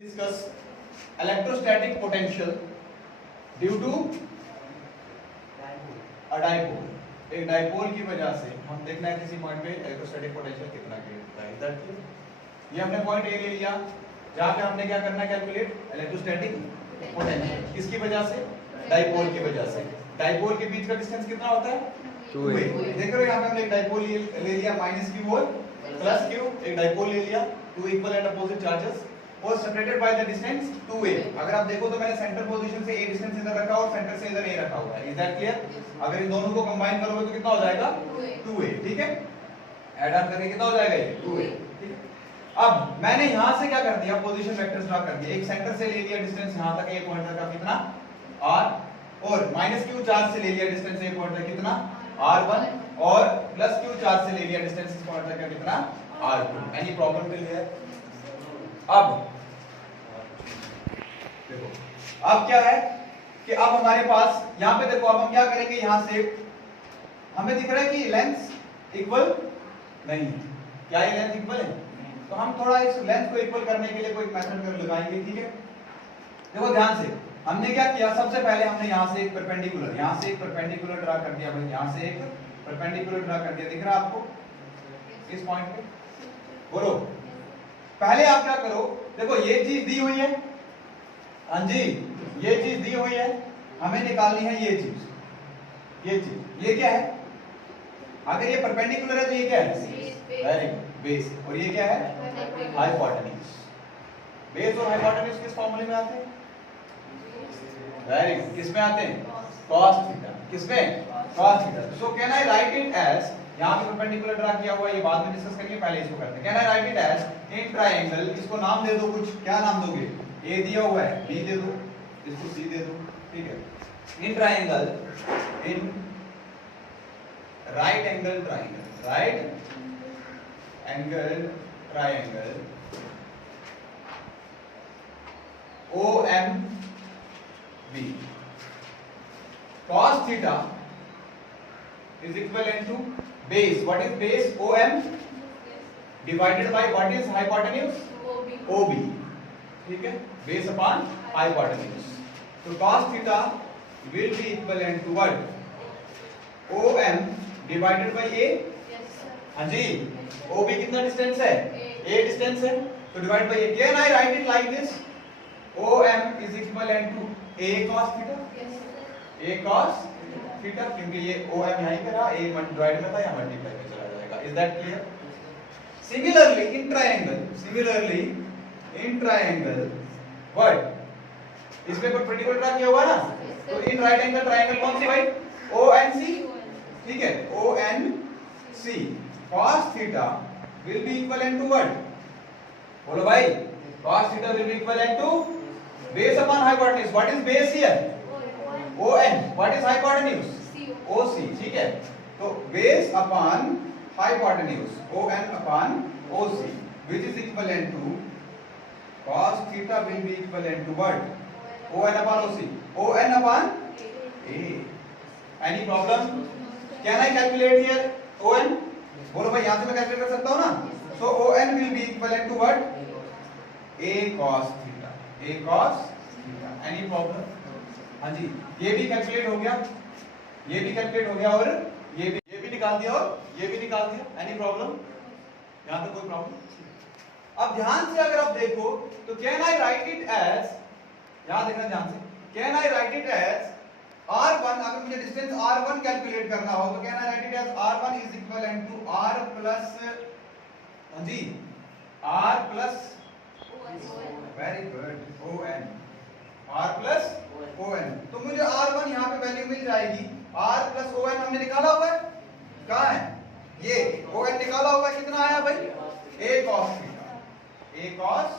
discuss electrostatic potential due to a dipole. एक dipole की वजह से हम देखना है किसी पॉइंट पे इलेक्ट्रोस्टैटिक पोटेंशियल कितना क्रिएट होता है। इधर ये हमने पॉइंट ए ले लिया जहां पे हमने क्या करना है, कैलकुलेट इलेक्ट्रोस्टैटिक पोटेंशियल। किसकी वजह से? डाइपोल की वजह से। डाइपोल के बीच का डिस्टेंस कितना होता है? 2a। देख रहे हो यहाँ पे हमने एक डाइपोल ले लिया माइनस q और प्लस q, एक डाइपोल ले लिया, two equal and opposite charges और separated by the distance 2a। अगर आप देखो तो मैंने सेंटर पोजीशन से a डिस्टेंस इधर रखा और सेंटर से इधर a रखा हुआ है। Is that clear? अगर इन दोनों को कंबाइन करोगे तो कितना हो जाएगा? 2a। ठीक है, ऐड ऑन करके कितना हो जाएगा ये? 2a। ठीक है, अब मैंने यहां से क्या कर दिया, पोजीशन वेक्टर्स ड्रा कर दिया। एक सेंटर से ले लिया डिस्टेंस यहां तक a पॉइंट तक का कितना r, और माइनस q चार्ज से ले लिया डिस्टेंस a पॉइंट तक कितना r1, और प्लस q चार्ज से ले लिया डिस्टेंस इस पॉइंट तक का कितना r2। Any problem till here? अब देखो, अब क्या है कि अब हमारे पास यहां पे देखो, अब हम क्या करेंगे, यहां से हमें दिख रहा है कि लेंथ इक्वल नहीं है। क्या ये लेंथ इक्वल है? तो हम थोड़ा इस लेंथ को इक्वल करने के लिए कोई मेथड कर लगाएंगे। ठीक है, देखो ध्यान से, हमने क्या किया, सबसे पहले हमने यहां से एक परपेंडिकुलर, यहां से एक परपेंडिकुलर ड्रा कर दिया भाई, यहां से एक परपेंडिकुलर ड्रा कर दिया। दिख रहा है आपको इस पॉइंट पे? बोलो, पहले आप क्या करो, देखो ये चीज दी हुई है, हाँ जी ये चीज दी हुई है, हमें निकालनी है ये चीज। ये क्या है? अगर ये परपेंडिकुलर है तो ये क्या है? Very good, base. और ये क्या है? हाइपोटेन्यूज। बेस और हाइपोटेन्यूज किस फॉर्मूले में आते हैं? वेरी गुड, किस में आते हैं? cos थीटा। किसमें? cos थीटा। So can I write it as, यहां पे परपेंडिकुलर ड्रा किया हुआ है, ये बाद में डिस्कस करेंगे, पहले इसको करते हैं। Can I write it as in triangle, इसको नाम दे दो कुछ, क्या नाम दोगे? ए दिया हुआ है, बी दे दो, इसको सी दे दो। ठीक है, in triangle, in right angle triangle, right angle triangle OMB, cos theta is equivalent to base. What is base? OM divided by what is hypotenuse? OB. ठीक है, base upon hypotenuse. So cos theta will be equivalent to what? OM divided by A. हाँ जी, OB कितना distance है? A distance है, तो divide by A. Can I write it like this? OM is equivalent to A cos theta. A cos theta, क्योंकि ये OM यहीं पे रहा, A डिवाइड में था, यहाँ मल्टीप्लाई में चला जाएगा। Is that clear? Similarly in triangle what, इसमें परपेंडिकुलर ड्रा किया हुआ ना, तो इन राइट एंगल ट्रायंगल कौन सी भाई? ONC। ठीक है, ONC, cos थीटा will be equivalent to what? बोलो भाई, cos थीटा will be equivalent to base upon hypotenuse. What is base here? ON। What is hypotenuse? OC। ठीक है, तो base upon hypotenuse ON upon OC, which is equivalent to cos theta will be equivalent to what? ON upon OC, ON upon A. Any problem? Can I calculate here ON? बोलो भाई, यहां से मैं calculate कर सकता हूं ना। So ON will be equivalent to what? A cos theta, A cos theta. Any problem? हाँ जी, ये भी कैलकुलेट हो गया, ये भी कैलकुलेट हो गया, और ये भी निकाल दिया, और ये भी निकाल दिया। Any problem? यहां तक कोई प्रॉब्लम? अब ध्यान से अगर आप देखो तो can I write it as, यहां देखना ध्यान से, can I write it as R1, अगर मुझे डिस्टेंस R1 कैलकुलेट करना हो तो can I write it as R1 is equivalent to R plus, हाँ जी, R plus, very good, ON, R plus ON। तो मुझे R1 यहाँ पे वैल्यू मिल जाएगी, R प्लस ON हमने निकाला हुआ है, कहाँ है ये? ON निकाला हुआ है, कितना आया भाई? A cos theta, A cos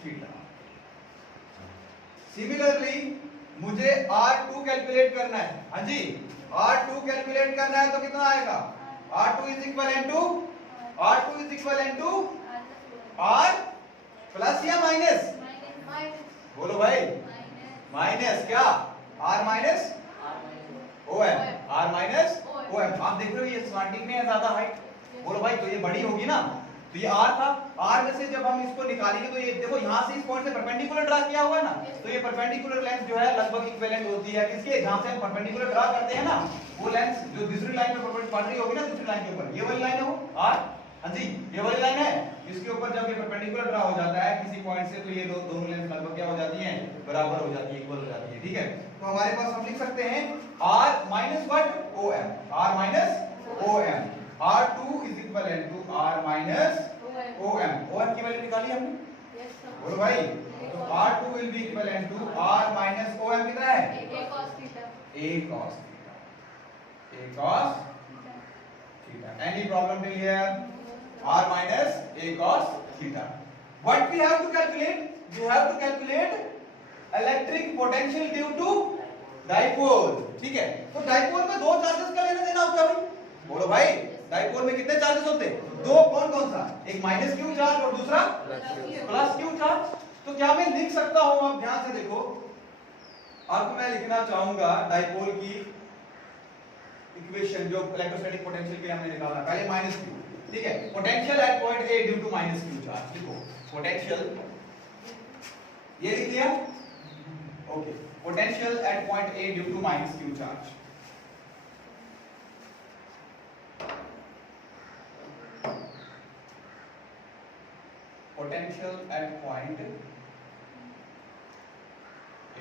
theta. Similarly मुझे R2 कैलकुलेट करना है, हाँ जी, R2 कैलकुलेट करना है तो कितना आएगा? R2 is equivalent to R plus या माइनस? बोलो भाई, माइनस। क्या? R minus OM, R minus OM। आप देख रहे हो ये स्टार्टिंग में है ज्यादा हाइट, बोलो भाई, तो ये बड़ी होगी ना, तो ये r था, r में से जब हम इसको निकालेंगे तो ये देखो यहाँ से इस पॉइंट से परपेंडिकुलर ड्रा किया हुआ है ना, तो ये परपेंडिकुलर लेंथ जो है लगभग इक्विवेलेंट होती है किसके, जहाँ से हम परपेंडिकुलर ड्रा करते हैं ना वो लेंथ जो दूसरी लाइन पे परपेंडिकुलर पड़ रही होगी ना दूसरी लाइन के ऊपर, ये वाली लाइन है वो r, हाँ जी ये वाली लाइन है, इसके ऊपर जब ये परपेंडिकुलर ड्रा हो जाता है किसी पॉइंट से तो ये दोनों लेंथ लगभग क्या हो जाती हैं, बराबर हो जाती है, इक्वल हो जाती है, ठीक है। तो हमारे पास हम लिख सकते हैं r minus what om, r minus om, r2 is equivalent to r minus om की वैल्यू निकाली हमने, बोलो भाई, तो r2 will be equivalent to r minus om कितना है, a cos theta, any problem till here, r minus a cos theta. What we have to calculate, we have to calculate electric potential due to dipole, ठीक है। तो dipole में दो charges का लेना देना होता है भाई, बोलो भाई डाइपोल में कितने चार्जेस होते हैं, दो, कौन कौन सा, एक माइनस क्यू चार्ज और दूसरा प्लस क्यू चार्ज। तो क्या मैं लिख सकता हूं, आप ध्यान से देखो, अब मैं लिखना चाहूंगा डाइपोल की इक्वेशन जो इलेक्ट्रोस्टैटिक पोटेंशियल के लिए हमने निकाला, पहले माइनस क्यू, ठीक है, potential at point A due to minus Q charge, लिखो पोटेंशियल, ये लिख दिया, okay, potential at point A due to minus Q charge. Potential at point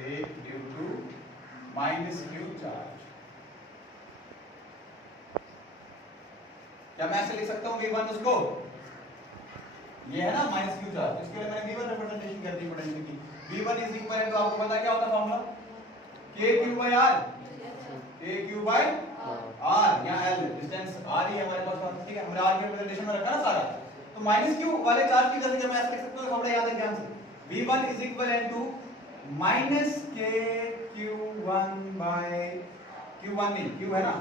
A due to minus Q charge, क्या मैं ऐसे लिख सकता हूँ V1 उसको, ये है ना माइनस Q चार्ज, इसके लिए मैंने V1 रिप्रेजेंटेशन कर दी पोटेंशियल की, V1 इज इक्वल टू, आपको पता क्या होता है formula, KQ by R, KQ by R, यहाँ L डिस्टेंस R ही है हमारे पास, ठीक है, हमने R के रिप्रेजेंटेशन में रखा ना सारा, तो माइनस क्यू वाले चार्ज की वजह से मैं ऐसे लिख सकता हूं, थोड़ा याद है ध्यान से, V1 is equivalent to minus KQ1 by Q1 नहीं, Q है ना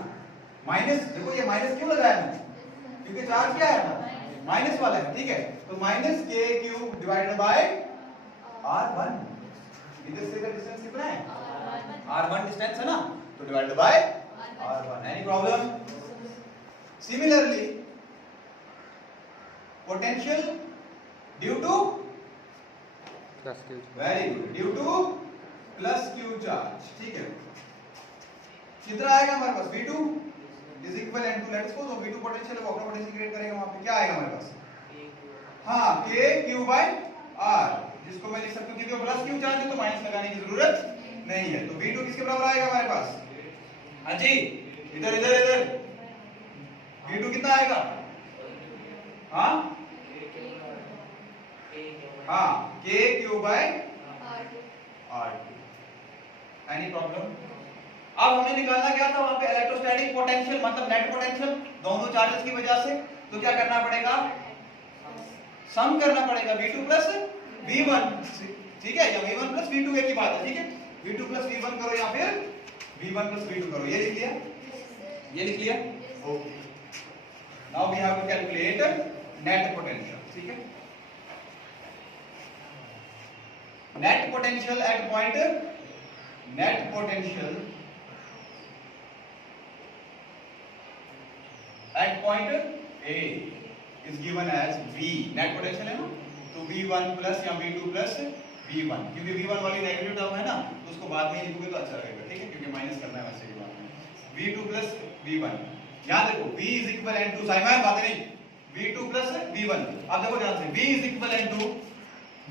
माइनस, देखो ये माइनस क्यों लगाया मैंने, क्योंकि चार्ज क्या है ना माइनस वाला है, ठीक है, तो minus KQ divided by R1, इधर से इधर डिस्टेंस कितना है, R1 डिस्टेंस है ना, तो divided by R1, any problem. Similarly potential due to plus q, very good, due to plus q charge, ठीक है, कितना आएगा हमारे पास, V2 is equivalent to, let's suppose V2 potential है, वो अपना पोटेंशियल क्रिएट करेगा वहां पे, क्या आएगा हमारे पास, हाँ KQ by R, जिसको मैं लिख सकता हूँ क्योंकि प्लस q चार्ज है तो माइनस लगाने की जरूरत नहीं है, तो V2 किसके बराबर आएगा हमारे पास, हाँ जी इधर इधर इधर, V2 कितना आएगा, हाँ हाँ KQ by R2, any problem. अब हमें निकालना क्या था वहां पे, इलेक्ट्रोस्टैटिक पोटेंशियल मतलब नेट पोटेंशियल दोनों चार्जेस की वजह से, तो क्या करना पड़ेगा, सम करना पड़ेगा V2 प्लस V1, ठीक है, या V1 प्लस V2 एक ही बात है, ठीक है, V2 प्लस V1 करो या फिर V1 प्लस V2 करो, ये लिख लिया, ये लिख लिया, okay. Now we have to calculate net potential, ठीक है, net potential at point, net potential at point A is given as V, net potential है ना, तो V1 प्लस या V2 प्लस V1, क्योंकि V1 वाली नेगेटिव टर्म है ना तो उसको बाद में लिखोगे तो अच्छा रहेगा, ठीक है, क्योंकि माइनस करना है वैसे भी बाद में, V2 प्लस V1, याद रखो V is equivalent to, Simon बात नहीं, V2 प्लस V1, अब देखो ध्यान से, V is equivalent to,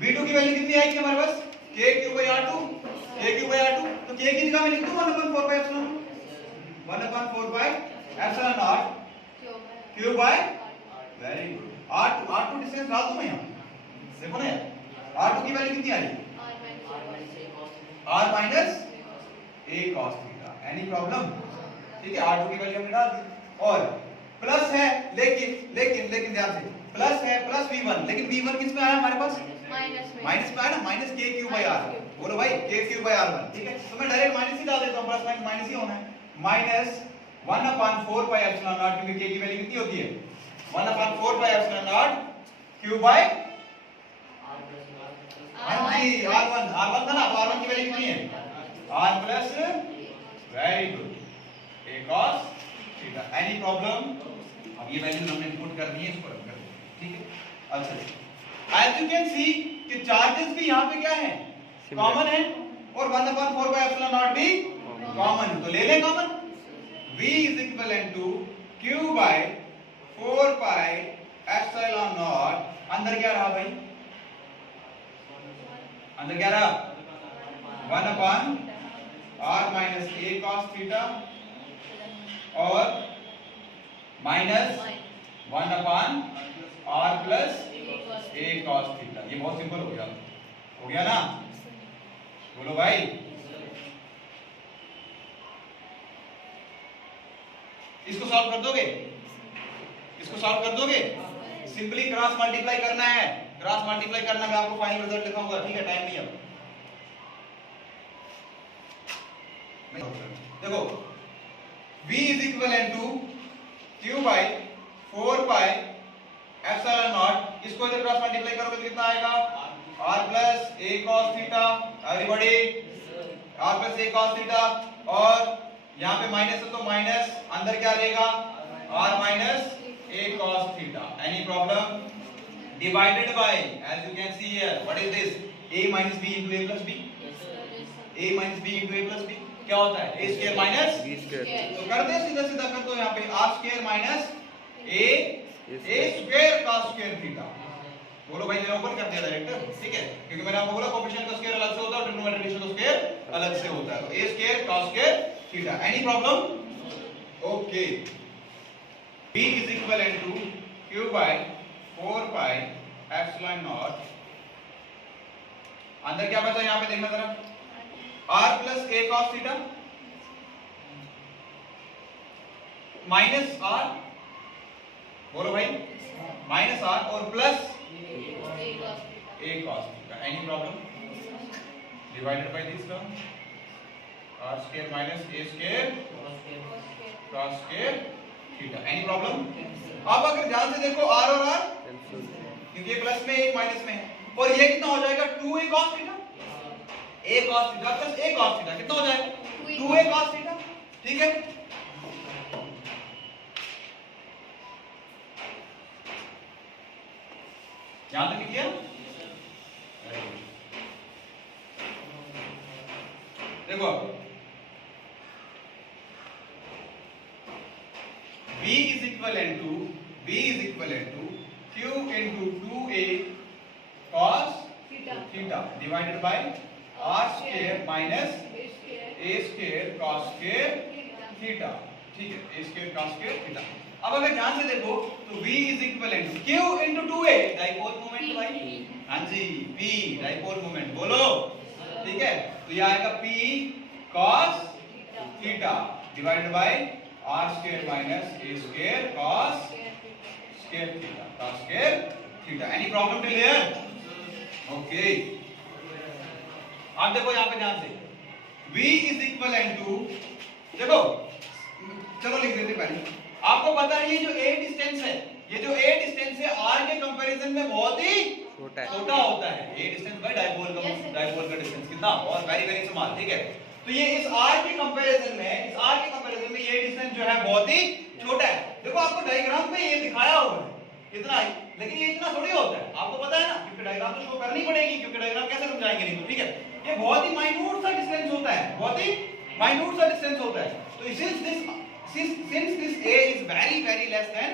V2 की वैल्यू कितनी आएगी हमारे पास, KQ by R2, KQ by R2, तो K की जगह में लिख दूं 1/4 pi epsilon, 1/4 pi epsilon naught Q by, very good, R2 distance डाल दूं मैं यहाँ, देखो ना R2 की वैल्यू कितनी आई, R minus a cos theta, any problem, ठीक है, R2 की वैल्यू हमने डाल दी, और प्लस है, लेकिन ध्यान से, प्लस है प्लस V1, लेकिन V1 किस में आया हमारे पास, माइनस में आया ना, माइनस KQ by R, बोलो भाई KQ by R1, ठीक है, तो मैं डायरेक्ट माइनस ही डाल देता हूँ, प्लस माइनस माइनस ही होना है, माइनस 1/4 pi epsilon naught, क्योंकि K की वैल्यू कितनी होती है, 1/4 pi epsilon naught Q by R1 था ना, तो R1 की वैल्यू कितनी है, R plus, very good, a cos theta, any problem. अब ये वैल्यू हमने पुट करनी है, इसको रख कर, ठीक है। अच्छा एज यू कैन सी कि चार्जेस भी यहाँ पे क्या है, कॉमन है, और 1/4πε0 भी कॉमन है, तो ले लें common. V is equivalent to Q by 4πε0। अंदर क्या रहा भाई, अंदर क्या रहा, 1/r minus a cos theta और minus 1/r plus a cos theta. ये बहुत सिंपल हो गया ना, बोलो भाई। इसको सॉल्व कर दोगे, इसको सॉल्व कर दोगे, सिंपली क्रॉस मल्टीप्लाई करना है, क्रॉस मल्टीप्लाई करना, मैं आपको फाइनल रिजल्ट दिखाऊंगा, ठीक है, टाइम नहीं अब। देखो v is equivalent to q by 4πε0, इसको इधर क्रॉस मल्टीप्लाई करोगे तो कितना आएगा, r plus a cos theta, everybody r plus a cos theta, और यहाँ पे माइनस है तो माइनस, अंदर क्या रहेगा, r minus a cos theta. Any problem, divided by, as you can see here, what is this, a minus b into a plus b, a minus b into a plus b क्या होता है, a square minus b square, तो कर दे सीधा सीधा कर दो, यहाँ पे r square minus a square cos square theta. बोलो भाई, मैंने ओपन कर दिया डायरेक्ट, ठीक है, क्योंकि मैंने आपको बोला कोएफिशिएंट का स्क्वायर अलग से होता है और डिनोमिनेटर का स्क्वायर अलग से होता है, तो a square cos square theta. Any problem, okay. b is equivalent to q by 4πε0, अंदर क्या बचा, यहाँ पे देखना जरा, r plus a cos theta minus r, बोलो भाई, माइनस r और plus a cos theta. Any problem, divided by this term, r square minus a square cos square theta. Any problem. अब अगर ध्यान से देखो r और r, क्योंकि ये प्लस में एक माइनस में है, और ये कितना हो जाएगा, 2a cos theta, a cos theta plus a cos theta कितना हो जाएगा, 2a cos थीटा, ठीक है। यहां तक लिखिए, देखो v is equivalent to q into 2a cos theta divided by r square minus a square cos square theta, ठीक है, a square cos square theta। अब अगर ध्यान से देखो तो v is equivalent to q into 2a, dipole moment भाई, हाँ जी, p डाइपोल मोमेंट, बोलो, ठीक है, तो ये आएगा p cos theta divided by r square minus a square cos square theta, cos square theta। Any problem till here, okay. अब देखो यहाँ पे ध्यान से, v is equivalent to, देखो चलो लिख देते पहले, आपको पता है ये जो a डिस्टेंस है, ये जो a डिस्टेंस है r के कंपैरिजन में बहुत ही छोटा होता है। a डिस्टेंस बाय डाइपोल का डिस्टेंस कितना, और वेरी वेरी स्मॉल, ठीक है। तो ये इस r के कंपैरिजन में ये डिस्टेंस जो है बहुत ही छोटा है। देखो आपको डायग्राम पे ये दिखाया हुआ है इतना ही, लेकिन ये इतना थोड़ी होता है, आपको पता है ना, क्योंकि डायग्राम तो शो करनी पड़ेगी, क्योंकि डायग्राम कैसे समझाएंगे नहीं तो, ठीक है। ये बहुत ही माइन्यूट सा डिस्टेंस होता है, बहुत ही माइन्यूट सा डिस्टेंस होता है। तो since this a is very less than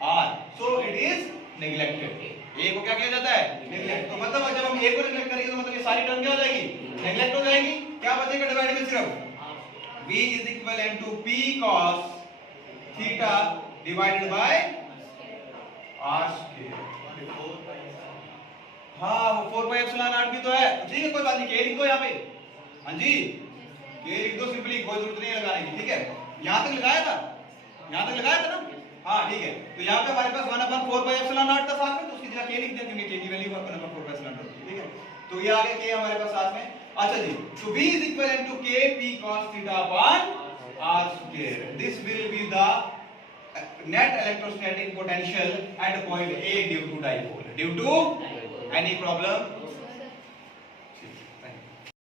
r, so it is neglected। a को क्या किया जाता है, नेग्लेक्ट। तो मतलब जब हम a को नेग्लेक्ट करेंगे तो मतलब ये सारी टर्म क्या हो जाएगी, नेग्लेक्ट हो जाएगी। क्या बचेगा डिवाइड में सिर्फ v is equivalent to p cos theta divided by r square। हाँ, वो 4πε0 भी तो है, ठीक है, कोई बात नहीं, k लिख दो यहाँ पे, हाँ जी, k लिख दो सिंपली, कोई जरूरत नहीं है लगाने की, ठीक है। यहाँ तक लगाया था ना, हाँ ठीक है। तो यहाँ पे हमारे पास 1/4πε0 था साथ में, तो उसकी जगह k लिख दिया, क्योंकि k की वैल्यू 1/4πε0 होती है, ठीक है। तो ये आ गया k हमारे पास साथ में। अच्छा जी, तो v is equivalent to k p cos theta upon r square। This will be the net electrostatic potential at point A due to dipole। Due to any problem?